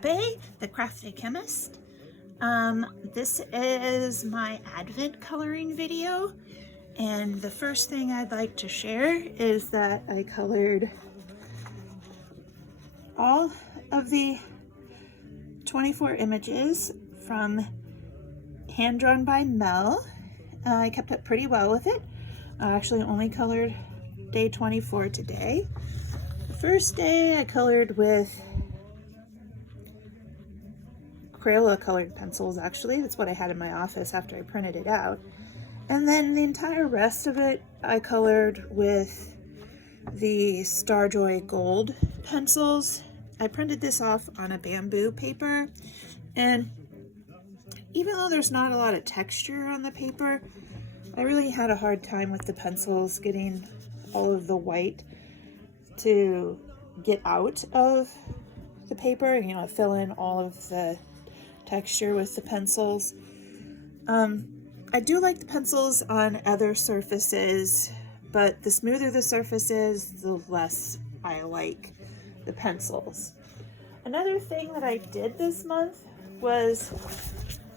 Pepe, the Crafty Chemist. This is my Advent coloring video, and the first thing I'd like to share is that I colored all of the 24 images from Hand Drawn by Mel. I kept up pretty well with it. I actually only colored day 24 today. The first day I colored with Crayola colored pencils, actually. That's what I had in my office after I printed it out. And then the entire rest of it I colored with the Starjoy Gold pencils. I printed this off on a bamboo paper, and even though there's not a lot of texture on the paper, I really had a hard time with the pencils getting all of the white to get out of the paper, you know, fill in all of the texture with the pencils. I do like the pencils on other surfaces, but the smoother the surface is, the less I like the pencils. Another thing that I did this month was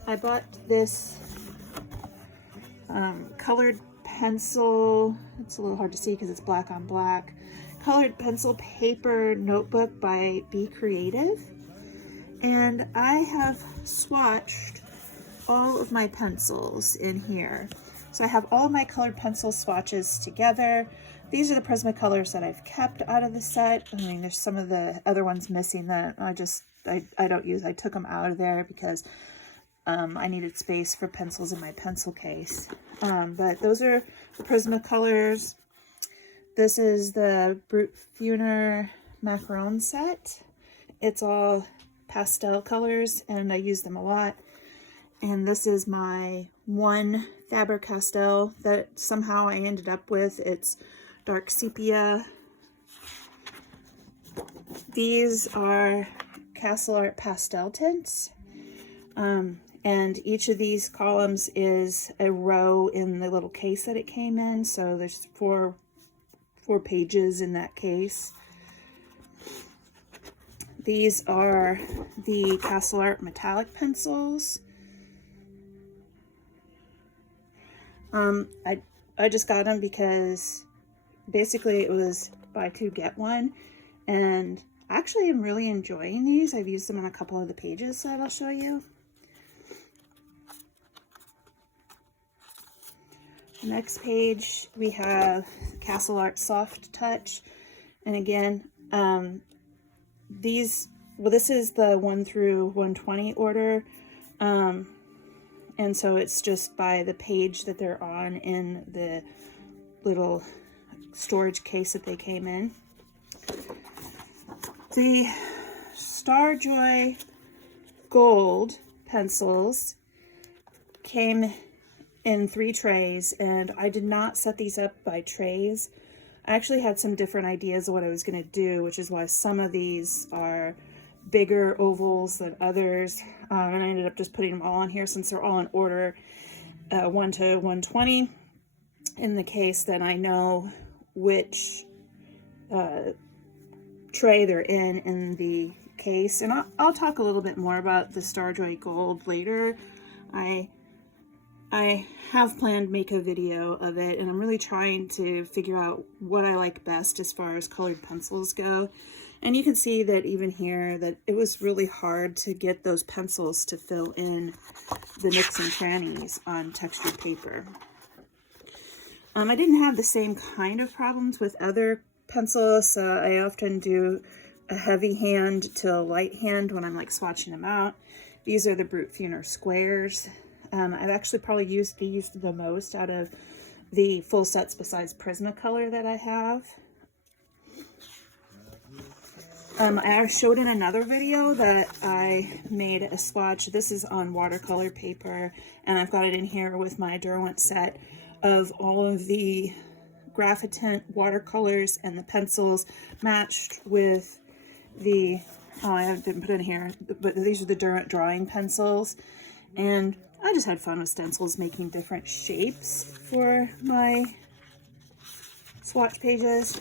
I bought this colored pencil. It's a little hard to see because it's black on black. Colored pencil paper notebook by Be Creative. And I have swatched all of my pencils in here. So I have all my colored pencil swatches together. These are the Prismacolors that I've kept out of the set. I mean, there's some of the other ones missing that I don't use. I took them out of there because I needed space for pencils in my pencil case. But those are the Prismacolors. This is the Brut Funer Macaron set. It's all pastel colors, and I use them a lot. And this is my one Faber-Castell that somehow I ended up with. It's dark sepia. These are Castle Art pastel tints. And each of these columns is a row in the little case that it came in. So there's four pages in that case. These are the Castle Art metallic pencils. I just got them because basically it was buy two get one, and actually I'm really enjoying these. I've used them on a couple of the pages that I'll show you. The next page we have Castle Art Soft Touch, and again this is the 1 through 120 order, and so it's just by the page that they're on in the little storage case that they came in. The Starjoy Gold pencils came in 3 trays, and I did not set these up by trays. I actually had some different ideas of what I was going to do, which is why some of these are bigger ovals than others, and I ended up just putting them all on here since they're all in order 1 to 120 in the case that I know which tray they're in the case. And I'll talk a little bit more about the Starjoy Gold later. I have planned to make a video of it, and I'm really trying to figure out what I like best as far as colored pencils go. And you can see that even here that it was really hard to get those pencils to fill in the nooks and crannies on textured paper. I didn't have the same kind of problems with other pencils. I often do a heavy hand to a light hand when I'm like swatching them out. These are the Brut Funer Squares. I've actually probably used these the most out of the full sets besides Prismacolor that I have. I showed in another video that I made a swatch. This is on watercolor paper, and I've got it in here with my Derwent set of all of the Graphitin watercolors and the pencils matched with the, I didn't put it in here, but these are the Derwent drawing pencils. And I just had fun with stencils, making different shapes for my swatch pages.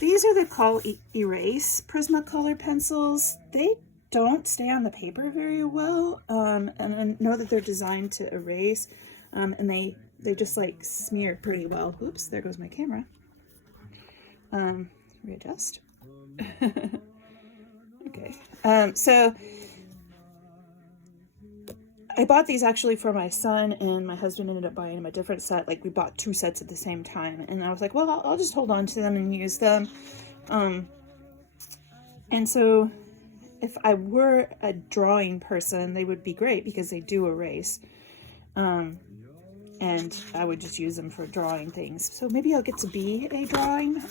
These are the Call Erase Prismacolor pencils. They don't stay on the paper very well, and I know that they're designed to erase, and they just like smear pretty well. Oops, there goes my camera. Readjust. Okay, so I bought these actually for my son, and my husband ended up buying him a different set. Like, we bought 2 sets at the same time, and I was like, well, I'll just hold on to them and use them. And so if I were a drawing person, they would be great because they do erase. And I would just use them for drawing things. So maybe I'll get to be a drawing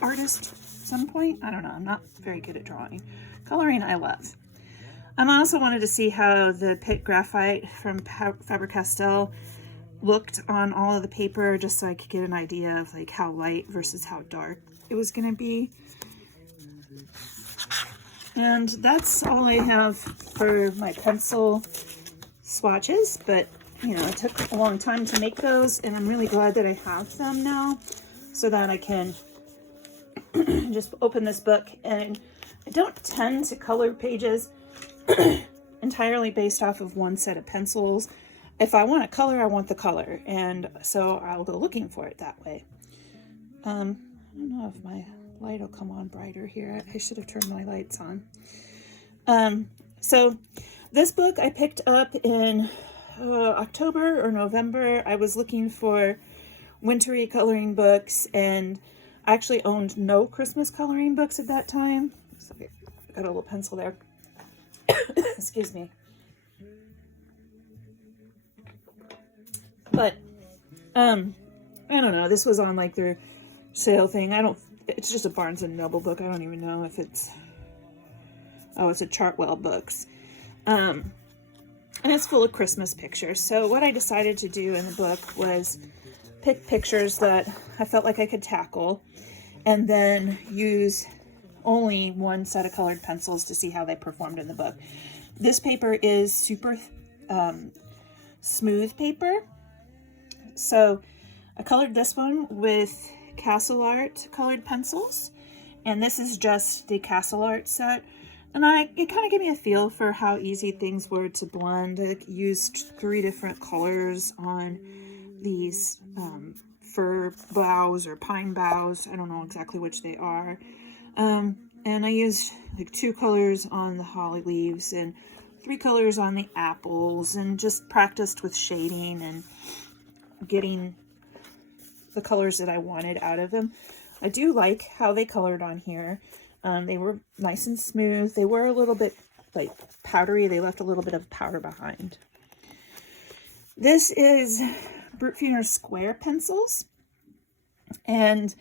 artist at some point. I don't know. I'm not very good at drawing. Coloring, I love. I also wanted to see how the Pitt Graphite from Faber-Castell looked on all of the paper, just so I could get an idea of like how light versus how dark it was going to be. And that's all I have for my pencil swatches, but you know, it took a long time to make those, and I'm really glad that I have them now so that I can just open this book. And I don't tend to color pages entirely based off of one set of pencils. If I want a color, I want the color, and so I'll go looking for it that way. I don't know if my light will come on brighter here. I should have turned my lights on. So this book I picked up in October or November. I was looking for wintry coloring books, and I actually owned no Christmas coloring books at that time. So I got a little pencil there. Excuse me. But I don't know, this was on like their sale thing. It's just a Barnes and Noble book. I don't even know if it's a Chartwell Books. And it's full of Christmas pictures. So what I decided to do in the book was pick pictures that I felt like I could tackle, and then use only one set of colored pencils to see how they performed in the book. This paper is super smooth paper. So I colored this one with Castle Art colored pencils, and this is just the Castle Art set. And it kind of gave me a feel for how easy things were to blend. I used 3 different colors on these fir boughs or pine boughs. I don't know exactly which they are. And I used like 2 colors on the holly leaves and 3 colors on the apples, and just practiced with shading and getting the colors that I wanted out of them. I do like how they colored on here. They were nice and smooth. They were a little bit like powdery. They left a little bit of powder behind. This is Brutfuner Square pencils. And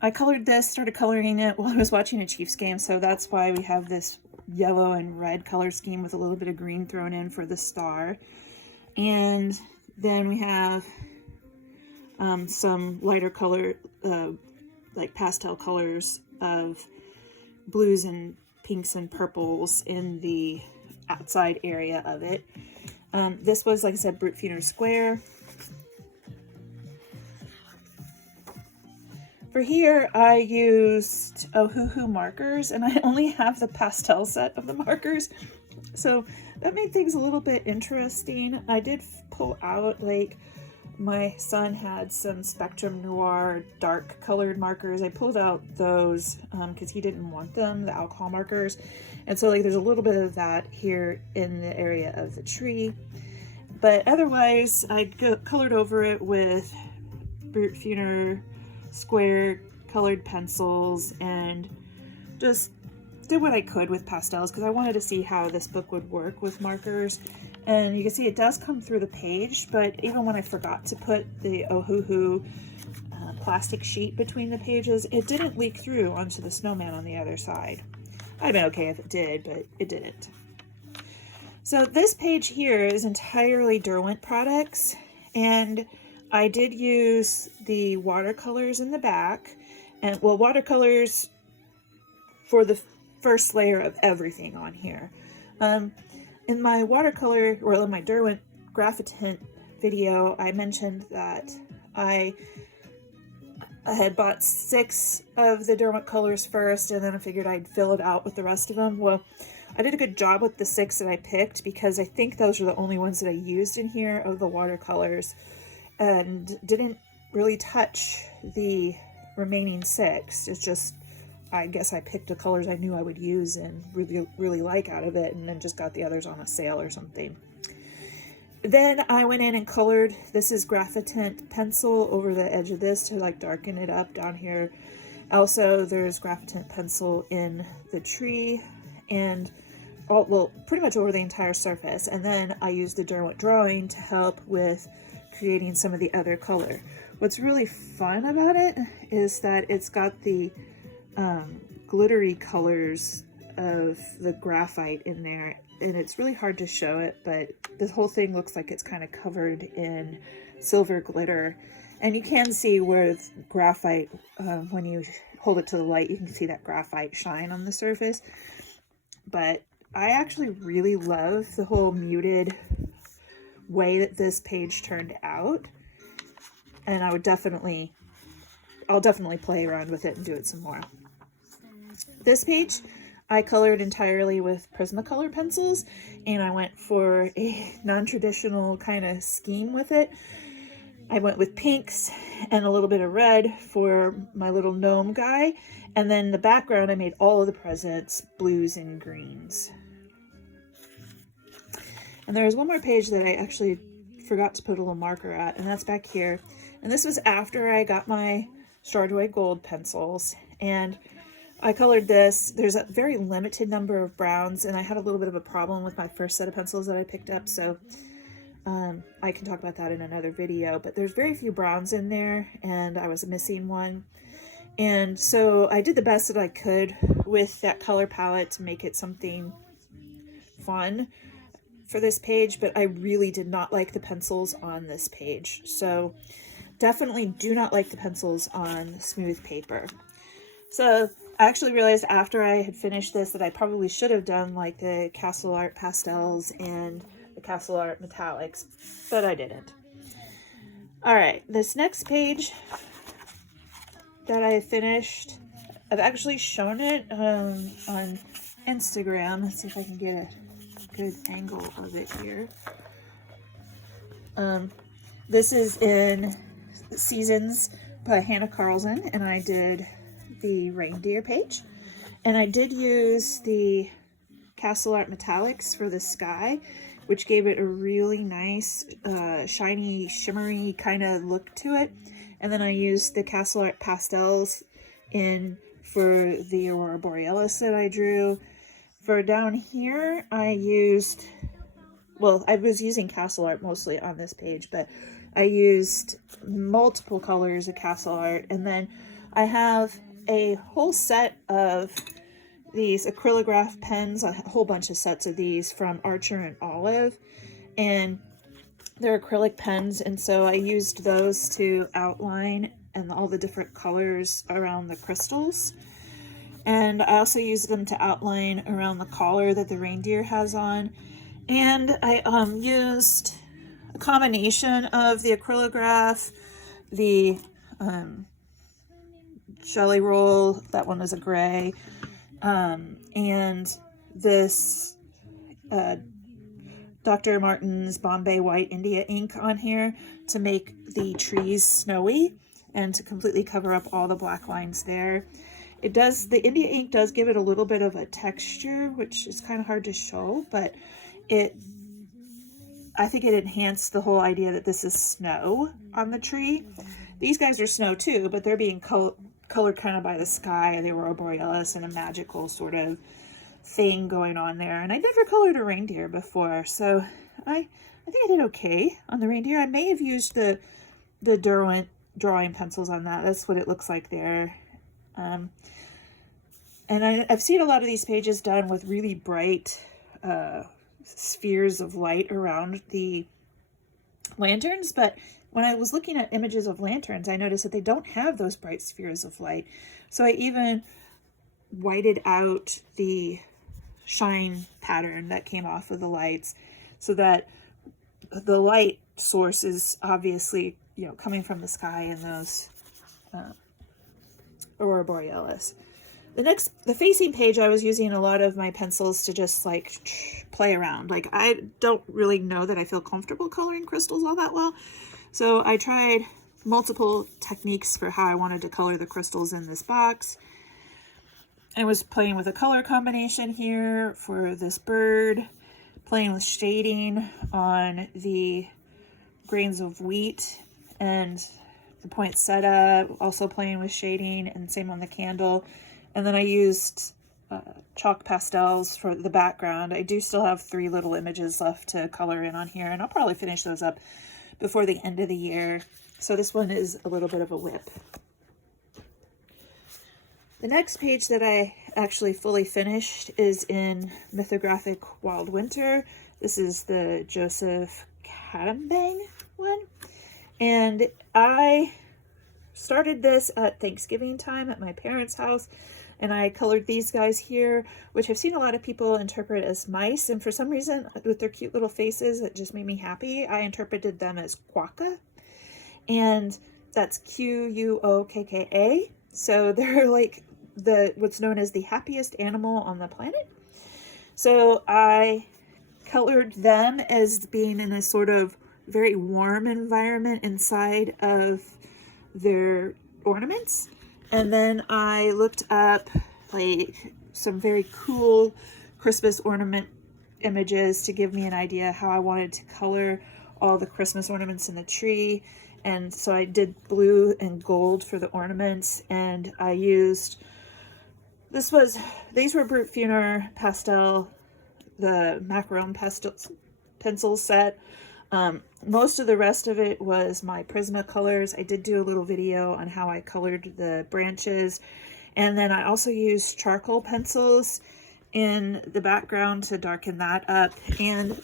I started coloring it while I was watching a Chiefs game. So that's why we have this yellow and red color scheme with a little bit of green thrown in for the star. And then we have some lighter color, like pastel colors of blues and pinks and purples in the outside area of it. This was, like I said, Brutfuner Square. For here, I used Ohuhu markers, and I only have the pastel set of the markers, so that made things a little bit interesting. I did pull out, like, my son had some Spectrum Noir dark colored markers. I pulled out those because he didn't want them, the alcohol markers. And so like there's a little bit of that here in the area of the tree. But otherwise, I colored over it with Brutfuner Square colored pencils and just did what I could with pastels because I wanted to see how this book would work with markers. And you can see it does come through the page, but even when I forgot to put the Ohuhu plastic sheet between the pages, it didn't leak through onto the snowman on the other side. I'd have been okay if it did, but it didn't. So this page here is entirely Derwent products, and I did use the watercolors in the back, and well, watercolors for the first layer of everything on here. In my watercolor, or in my Derwent Graphitint video, I mentioned that I I had bought 6 of the Derwent colors first, and then I figured I'd fill it out with the rest of them. Well, I did a good job with the 6 that I picked because I think those are the only ones that I used in here of the watercolors, and didn't really touch the remaining 6. It's just, I guess I picked the colors I knew I would use and really like out of it, and then just got the others on a sale or something. Then I went in and colored, this is Graphitint pencil over the edge of this to like darken it up down here. Also, there's Graphitint pencil in the tree and well, pretty much over the entire surface. And then I used the Derwent drawing to help with creating some of the other color. What's really fun about it is that it's got the glittery colors of the graphite in there, and it's really hard to show it, but this whole thing looks like it's kind of covered in silver glitter, and you can see where graphite, when you hold it to the light, you can see that graphite shine on the surface. But I actually really love the whole muted way that this page turned out, and I'll definitely play around with it and do it some more. This page I colored entirely with Prismacolor pencils, and I went for a non-traditional kind of scheme with it. I went with pinks and a little bit of red for my little gnome guy, and then the background I made all of the presents blues and greens. And there's one more page that I actually forgot to put a little marker at, and that's back here. And this was after I got my Starjoy Gold pencils, and I colored this. There's a very limited number of browns, and I had a little bit of a problem with my first set of pencils that I picked up, so I can talk about that in another video, but there's very few browns in there, and I was missing one. And so I did the best that I could with that color palette to make it something fun for this page, but I really did not like the pencils on this page. So definitely do not like the pencils on smooth paper. So I actually realized after I had finished this that I probably should have done like the Castle Art pastels and the Castle Art metallics, but I didn't. All right, this next page that I finished, I've actually shown it on Instagram. Let's see if I can get a good angle of it here. This is in Seasons by Hannah Carlson, and I did the reindeer page, and I did use the Castle Art metallics for the sky, which gave it a really nice shiny shimmery kind of look to it. And then I used the Castle Art pastels in for the Aurora Borealis that I drew. For down here I used, well, I was using Castle Art mostly on this page, but I used multiple colors of Castle Art. And then I have a whole set of these acrylograph pens, a whole bunch of sets of these from Archer and Olive, and they're acrylic pens, and so I used those to outline and all the different colors around the crystals. And I also used them to outline around the collar that the reindeer has on. And I used a combination of the acrylograph, the Jelly Roll, that one was a gray, and this Dr. Martin's Bombay White India ink on here to make the trees snowy and to completely cover up all the black lines there. It does, the India ink does give it a little bit of a texture, which is kind of hard to show, but I think it enhanced the whole idea that this is snow on the tree. These guys are snow too, but they're being colored kind of by the sky, the Aurora Borealis, and a magical sort of thing going on there. And I never colored a reindeer before, so I think I did okay on the reindeer. I may have used the Derwent drawing pencils on that. That's what it looks like there. And I've seen a lot of these pages done with really bright spheres of light around the lanterns, but when I was looking at images of lanterns, I noticed that they don't have those bright spheres of light. So I even whited out the shine pattern that came off of the lights so that the light source is obviously, you know, coming from the sky and those Aurora Borealis. The facing page, I was using a lot of my pencils to just like play around. Like, I don't really know that I feel comfortable coloring crystals all that well. So I tried multiple techniques for how I wanted to color the crystals in this box. I was playing with a color combination here for this bird, playing with shading on the grains of wheat and the poinsettia, also playing with shading, and same on the candle. And then I used chalk pastels for the background. I do still have 3 little images left to color in on here, and I'll probably finish those up before the end of the year. So this one is a little bit of a whip. The next page that I actually fully finished is in Mythographic Wild Winter. This is the Joseph Cadambang one. And I started this at Thanksgiving time at my parents' house, and I colored these guys here, which I've seen a lot of people interpret as mice, and for some reason with their cute little faces, it just made me happy. I interpreted them as quokka, and that's Quokka. So they're like what's known as the happiest animal on the planet. So I colored them as being in a sort of very warm environment inside of their ornaments. And then I looked up like some very cool Christmas ornament images to give me an idea how I wanted to color all the Christmas ornaments in the tree. And so I did blue and gold for the ornaments, and I used, these were Brut Funer pastel, the Macaron pencil set. Most of the rest of it was my Prismacolors. I did do a little video on how I colored the branches. And then I also used charcoal pencils in the background to darken that up. And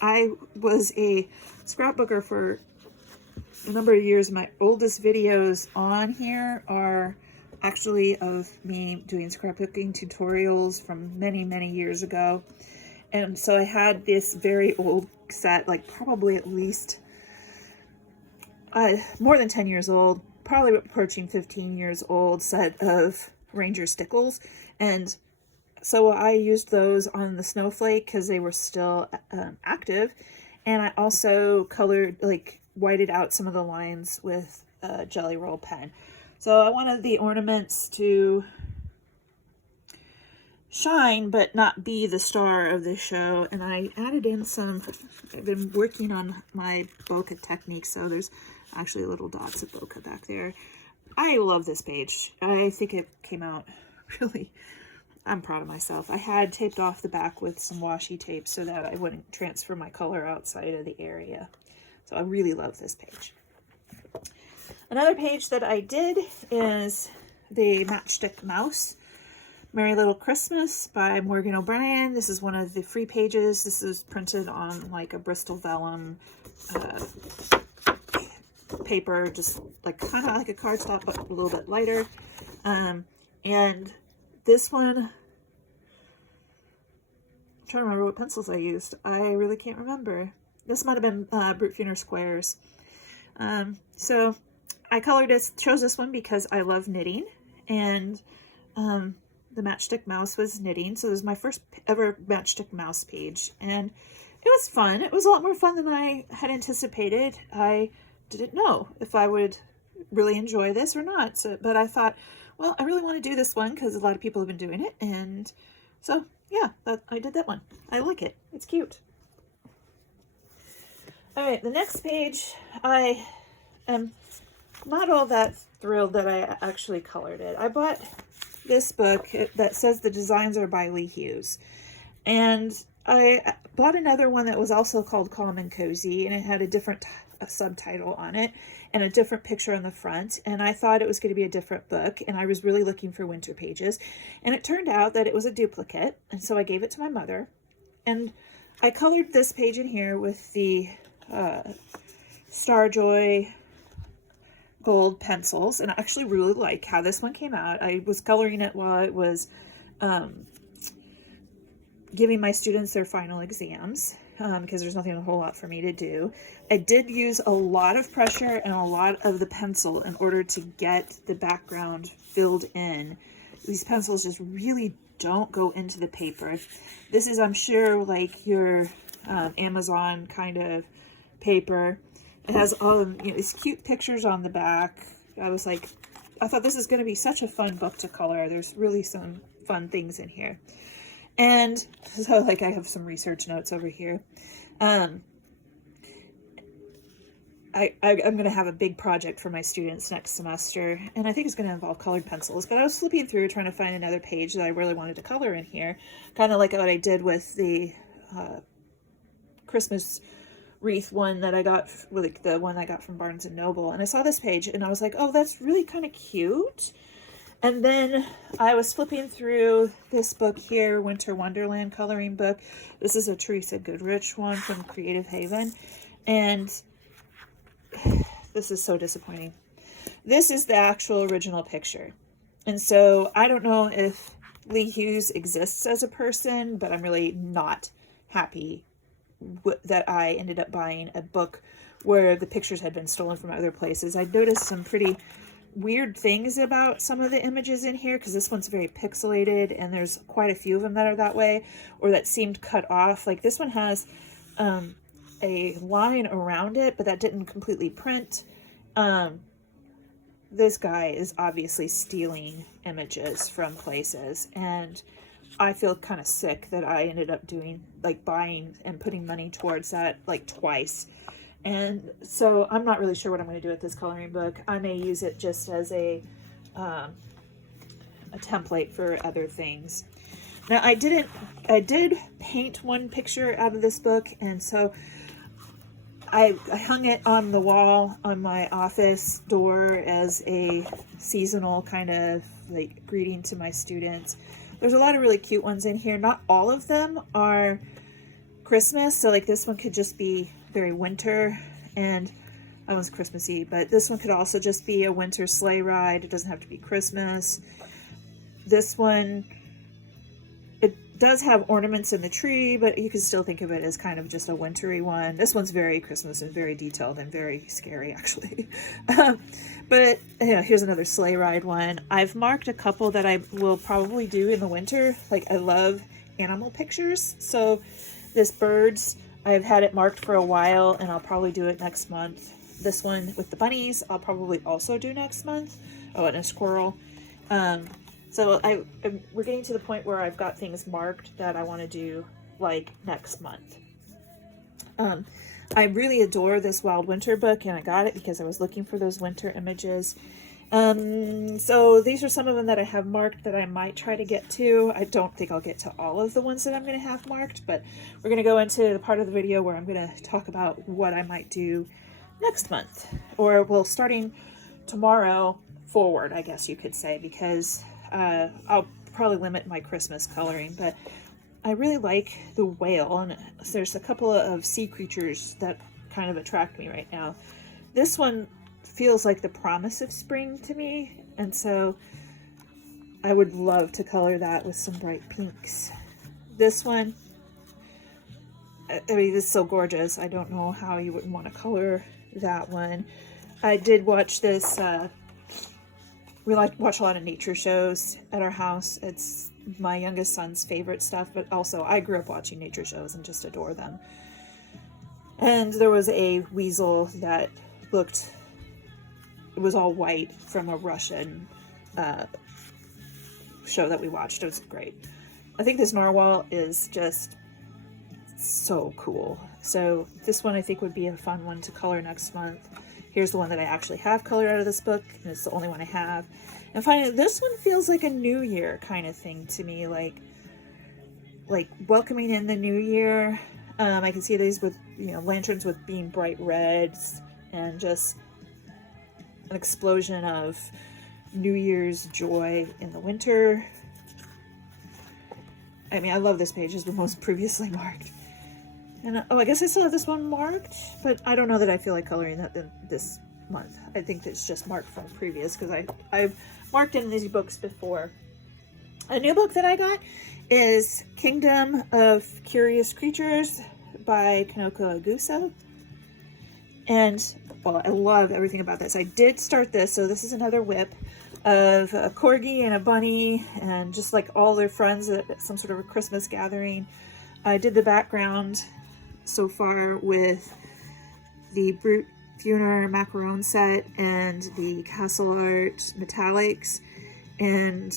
I was a scrapbooker for a number of years. My oldest videos on here are actually of me doing scrapbooking tutorials from many, many years ago. And so I had this very old set, like probably at least more than 10 years old, probably approaching 15 years old, set of Ranger Stickles. And so I used those on the snowflake because they were still active. And I also colored, like whited out some of the lines with a Jelly Roll pen. So I wanted the ornaments to shine but not be the star of the show, and I added in some, I've been working on my bokeh technique, so there's actually little dots of bokeh back there. I love this page. I think it came out really, I'm proud of myself. I had taped off the back with some washi tape so that I wouldn't transfer my color outside of the area. So I really love this page. Another page that I did is the Matchstick Mouse, Merry Little Christmas by Morgan O'Brien. This is one of the free pages. This is printed on like a Bristol vellum paper, just like kind of like a cardstock, but a little bit lighter. And this one, I'm trying to remember what pencils I used. I really can't remember. This might have been Brut Funer Squares. So I chose this one because I love knitting, and the Matchstick Mouse was knitting, so it was my first ever Matchstick Mouse page, and it was fun. It was a lot more fun than I had anticipated. I didn't know if I would really enjoy this or not, so, but I thought, well, I really want to do this one because a lot of people have been doing it, and so yeah, I did that one. I like it. It's cute. All right, the next page, I am not all that thrilled that I actually colored it. I bought this book that says the designs are by Lee Hughes, and I bought another one that was also called Calm and Cozy, and it had a different subtitle on it and a different picture on the front, and I thought it was going to be a different book, and I was really looking for winter pages, and it turned out that it was a duplicate, and so I gave it to my mother, and I colored this page in here with the Starjoy gold pencils, and I actually really like how this one came out. I was coloring it while I was giving my students their final exams. because there's nothing a whole lot for me to do. I did use a lot of pressure and a lot of the pencil in order to get the background filled in. These pencils just really don't go into the paper. This is, I'm sure, like your Amazon kind of paper. It has all of, you know, these cute pictures on the back. I thought this is going to be such a fun book to color. There's really some fun things in here. And so, like, I have some research notes over here. I'm going to have a big project for my students next semester, and I think it's going to involve colored pencils. But I was flipping through trying to find another page that I really wanted to color in here, kind of like what I did with the Christmas wreath one that I got, like the one I got from Barnes & Noble. And I saw this page, and I was like, oh, that's really kind of cute. And then I was flipping through this book here, Winter Wonderland coloring book. This is a Teresa Goodrich one from Creative Haven. And this is so disappointing. This is the actual original picture. And so I don't know if Lee Hughes exists as a person, but I'm really not happy that I ended up buying a book where the pictures had been stolen from other places. I noticed some pretty weird things about some of the images in here, because this one's very pixelated and there's quite a few of them that are that way, or that seemed cut off. Like this one has a line around it, but that didn't completely print. This guy is obviously stealing images from places, and I feel kind of sick that I ended up doing, like, buying and putting money towards that like twice. And so I'm not really sure what I'm going to do with this coloring book. I may use it just as a template for other things. Now I did paint one picture out of this book, and so I hung it on the wall on my office door as a seasonal kind of like greeting to my students. There's a lot of really cute ones in here. Not all of them are Christmas, so like this one could just be very winter, and that one's Christmassy, but this one could also just be a winter sleigh ride. It doesn't have to be Christmas. This one, it does have ornaments in the tree, but you can still think of it as kind of just a wintry one. This one's very Christmas and very detailed and very scary, actually. But you know, here's another sleigh ride one. I've marked a couple that I will probably do in the winter. Like, I love animal pictures, so this birds, I've had it marked for a while, and I'll probably do it next month. This one with the bunnies, I'll probably also do next month. Oh, and a squirrel. So we're getting to the point where I've got things marked that I want to do, like, next month. I really adore this Wild Winter book, and I got it because I was looking for those winter images. So these are some of them that I have marked that I might try to get to. I don't think I'll get to all of the ones that I'm going to have marked, but we're going to go into the part of the video where I'm going to talk about what I might do next month, or well, starting tomorrow forward, I guess you could say, because I'll probably limit my Christmas coloring, but I really like the whale, and there's a couple of sea creatures that kind of attract me right now. This one feels like the promise of spring to me, and so I would love to color that with some bright pinks. This one, I mean, this is so gorgeous. I don't know how you wouldn't want to color that one. I did watch this, we like to watch a lot of nature shows at our house. It's my youngest son's favorite stuff, but also I grew up watching nature shows and just adore them. And there was a weasel that looked, it was all white, from a Russian show that we watched. It was great. I think this narwhal is just so cool. So this one I think would be a fun one to color next month. Here's the one that I actually have colored out of this book, and it's the only one I have. And finally, this one feels like a New Year kind of thing to me, like welcoming in the new year. I can see these with, you know, lanterns with being bright reds, and just an explosion of New Year's joy in the winter. I mean, I love this page. It's been most previously marked. And oh, I guess I still have this one marked, but I don't know that I feel like coloring that this month. I think it's just marked from previous, because I've marked in these books before. A new book that I got is Kingdom of Curious Creatures by Kanoko Agusa. And, well, I love everything about this. I did start this, so this is another whip of a corgi and a bunny and just like all their friends at some sort of a Christmas gathering. I did the background so far with the Brut Funer macaron set and the Castle Art metallics, and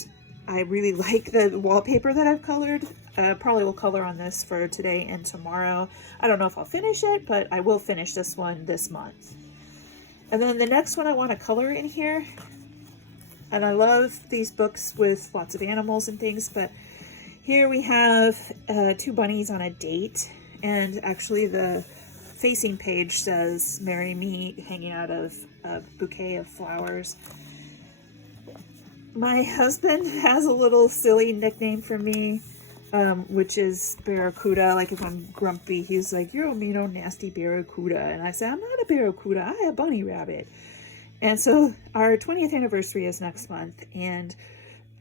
I really like the wallpaper that I've colored. Probably will color on this for today and tomorrow. I don't know if I'll finish it, but I will finish this one this month. And then the next one I want to color in here, and I love these books with lots of animals and things, but here we have two bunnies on a date, and actually the facing page says "Marry Me" hanging out of a bouquet of flowers. My husband has a little silly nickname for me, which is Barracuda. Like if I'm grumpy, he's like, "You're a mean old nasty Barracuda." And I say, "I'm not a Barracuda, I a bunny rabbit." And so our 20th anniversary is next month, and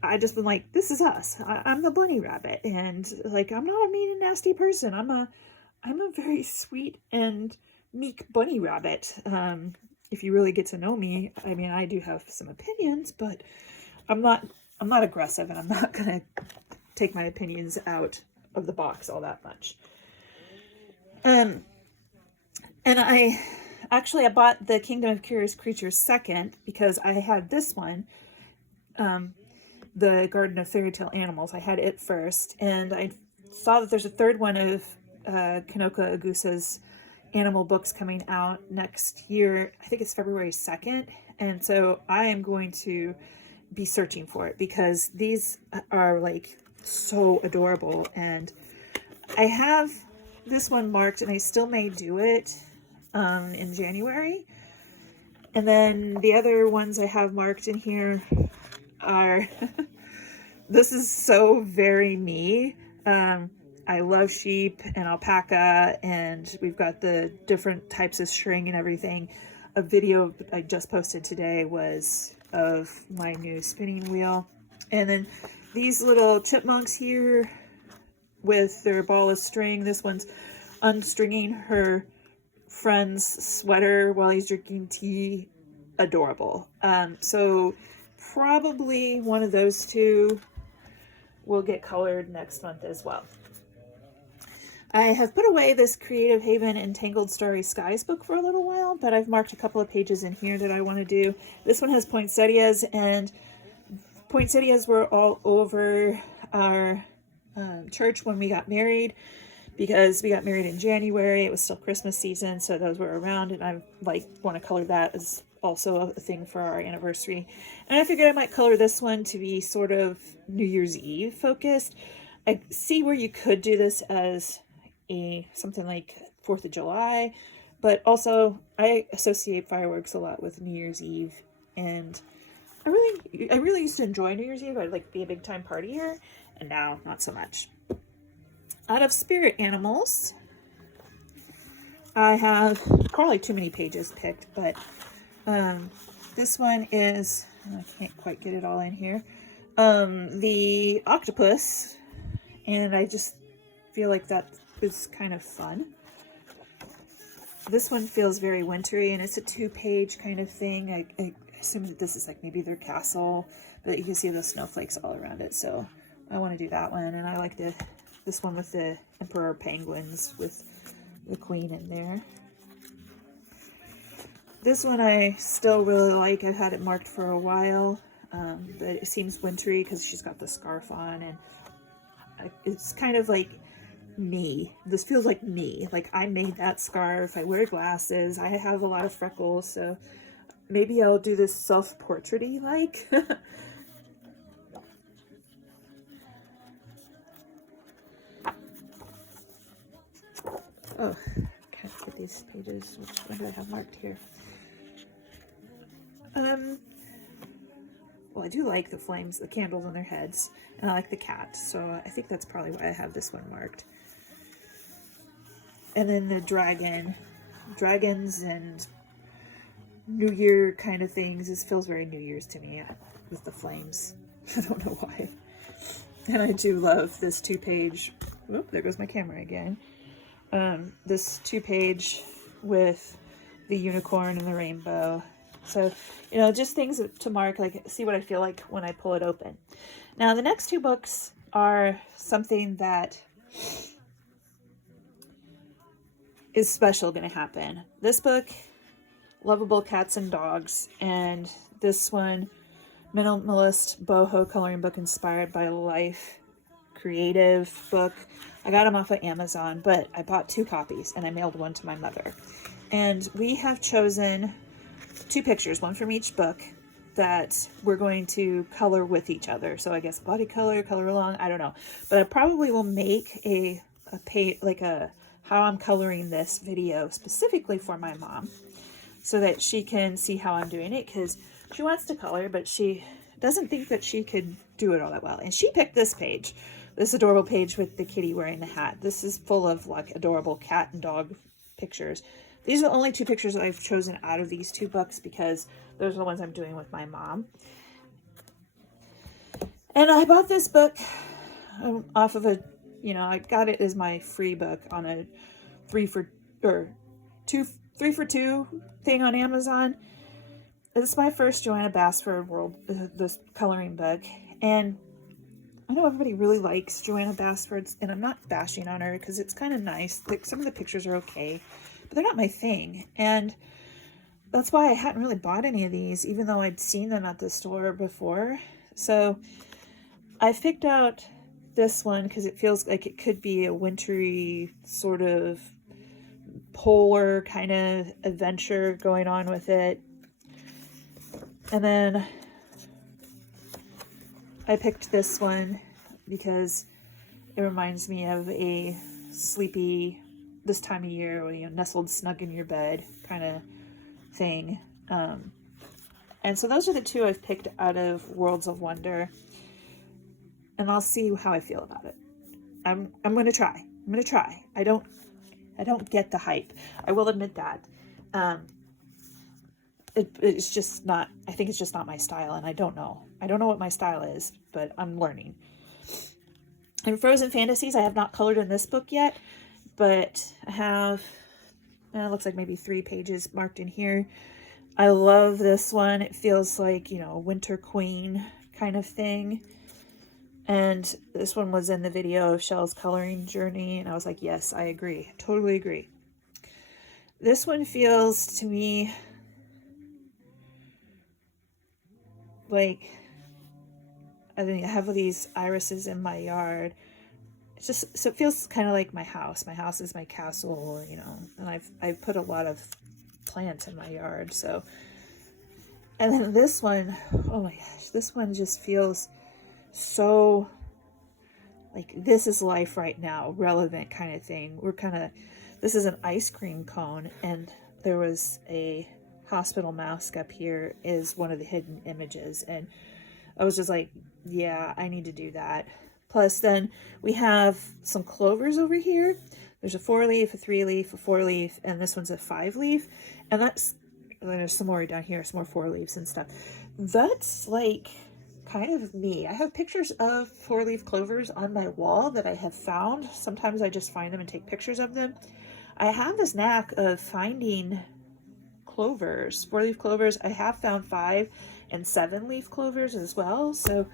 I just been like, this is us. I'm the bunny rabbit, and like I'm not a mean and nasty person. I'm a very sweet and meek bunny rabbit. If you really get to know me, I mean, I do have some opinions, but I'm not aggressive, and I'm not gonna take my opinions out of the box all that much. And I bought the Kingdom of Curious Creatures second because I had this one, the Garden of Fairy Tale Animals. I had it first, and I saw that there's a third one of Kanoko Agusa's animal books coming out next year. I think it's February 2nd, and so I am going to be searching for it because these are like so adorable, and I have this one marked, and I still may do it in January. And then the other ones I have marked in here are this is so very me. I love sheep and alpaca, and we've got the different types of string and everything. A video I just posted today was of my new spinning wheel. And then these little chipmunks here with their ball of string. This one's unstringing her friend's sweater while he's drinking tea. Adorable. So probably one of those two will get colored next month as well. I have put away this Creative Haven Entangled Starry Skies book for a little while, but I've marked a couple of pages in here that I want to do. This one has poinsettias, and poinsettias were all over our church when we got married, because we got married in January. It was still Christmas season, so those were around, and I want to color that as also a thing for our anniversary. And I figured I might color this one to be sort of New Year's Eve focused. I see where you could do this as something like 4th of July, but also I associate fireworks a lot with New Year's Eve, and I really used to enjoy New Year's Eve. I'd like be a big time partier, and now not so much. Out of spirit animals, I have probably too many pages picked, but this one is, I can't quite get it all in here, the octopus, and I just feel like that is kind of fun. This one feels very wintry, and it's a 2-page kind of thing. I assume that this is like maybe their castle, but you can see the snowflakes all around it, so I want to do that one. And I like this one with the emperor penguins with the queen in there. This one I still really like. I've had it marked for a while, but it seems wintry because she's got the scarf on, and it's kind of like me. This feels like me. Like I made that scarf. I wear glasses. I have a lot of freckles, so maybe I'll do this self-portrait-y like. Oh, can't get these pages. Which one do I have marked here? Well, I do like the flames, the candles on their heads, and I like the cat, so I think that's probably why I have this one marked. And then the dragons and New Year kind of things. This feels very New Year's to me with the flames. I don't know why. And I do love this 2-page, whoop, there goes my camera again. this 2-page with the unicorn and the rainbow. So, you know, just things to mark, like, see what I feel like when I pull it open. Now, the next 2 books are something that is special going to happen. This book, Lovable Cats and Dogs, and this one, Minimalist Boho Coloring Book Inspired by Life Creative book. I got them off of Amazon, but I bought 2 copies and I mailed one to my mother. And we have chosen 2 pictures, one from each book, that we're going to color with each other. So I guess body color, color along, I don't know. But I probably will make a how I'm coloring this video specifically for my mom, so that she can see how I'm doing it, because she wants to color, but she doesn't think that she could do it all that well. And she picked this page, this adorable page with the kitty wearing the hat. This is full of like adorable cat and dog pictures. These are the only 2 pictures that I've chosen out of these 2 books, because those are the ones I'm doing with my mom. And I bought this book off of I got it as my free book on a 3 for 2 thing on Amazon. It's my first Joanna Basford this coloring book, and I know everybody really likes Joanna Basford's, and I'm not bashing on her because it's kind of nice. Like, some of the pictures are okay, but they're not my thing, and that's why I hadn't really bought any of these, even though I'd seen them at the store before. So I picked out this one because it feels like it could be a wintry sort of polar kind of adventure going on with it. And then I picked this one because it reminds me of a sleepy, this time of year, you know, nestled snug in your bed kind of thing. And so those are the 2 I've picked out of Worlds of Wonder, and I'll see how I feel about it. I'm going to try. I don't get the hype. I will admit that. It's just not, I think it's just not my style, and I don't know what my style is, but I'm learning. And Frozen Fantasies, I have not colored in this book yet, but I have, it looks like maybe 3 pages marked in here. I love this one. It feels like, you know, Winter Queen kind of thing. And this one was in the video of Shell's coloring journey, and I was like, yes, I agree. Totally agree. This one feels to me like, I think I have these irises in my yard. It's just, so it feels kind of like my house. My house is my castle, you know, and I've put a lot of plants in my yard. So, and then this one, oh my gosh, this one just feels so like this is life right now, relevant kind of thing. This is an ice cream cone, and there was a hospital mask up here is one of the hidden images, and I was just like, yeah, I need to do that. Plus then we have some clovers over here. There's a 4-leaf, a 3-leaf, a 4-leaf, and this one's a 5-leaf, and there's some more down here, some more 4-leaves and stuff. That's like kind of me. I have pictures of 4-leaf clovers on my wall that I have found. Sometimes I just find them and take pictures of them. I have this knack of finding clovers, 4-leaf clovers. I have found 5 and 7-leaf clovers as well. So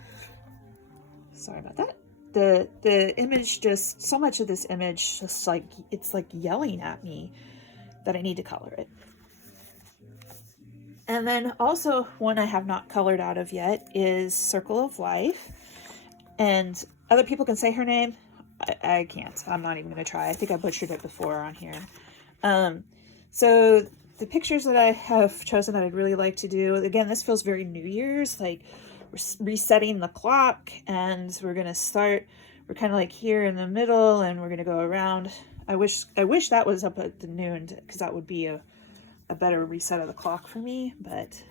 sorry about that. The image, just so much of this image, just like it's like yelling at me that I need to color it. And then also one I have not colored out of yet is Circle of Life. And other people can say her name. I can't. I'm not even going to try. I think I butchered it before on here. So the pictures that I have chosen that I'd really like to do, again, this feels very New Year's, like we're resetting the clock, and we're going to start, we're kind of like here in the middle, and we're going to go around. I wish that was up at the noon, because that would be a better reset of the clock for me, but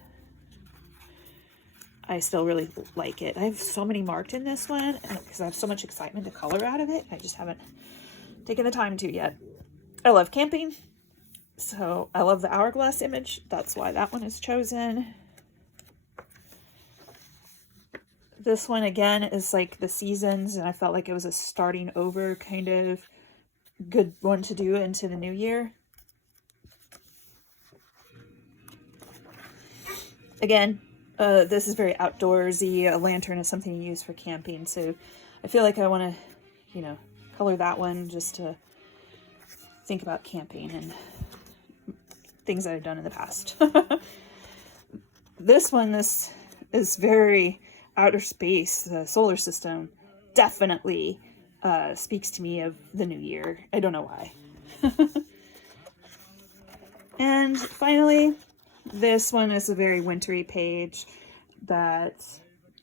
I still really like it. I have so many marked in this one because I have so much excitement to color out of it. I just haven't taken the time to yet. I love camping, so I love the hourglass image. That's why that one is chosen. This one again is like the seasons, and I felt like it was a starting over kind of good one to do into the new year. Again, this is very outdoorsy. A lantern is something you use for camping, so I feel like I want to, you know, color that one just to think about camping and things that I've done in the past. This is very outer space. The solar system definitely speaks to me of the new year. I don't know why. And finally, this one is a very wintry page that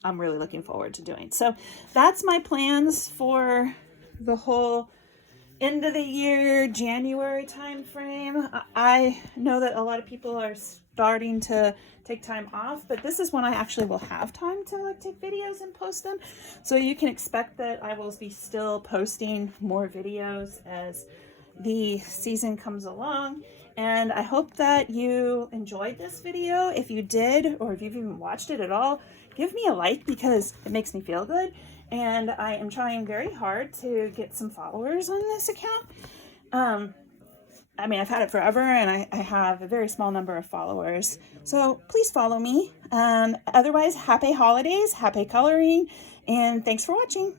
I'm really looking forward to doing. So that's my plans for the whole end of the year, January time frame. I know that a lot of people are starting to take time off, but this is when I actually will have time to like take videos and post them. So you can expect that I will be still posting more videos as the season comes along. And I hope that you enjoyed this video. If you did, or if you've even watched it at all, give me a like because it makes me feel good. And I am trying very hard to get some followers on this account. I mean, I've had it forever and I have a very small number of followers. So please follow me. Otherwise, happy holidays, happy coloring, and thanks for watching.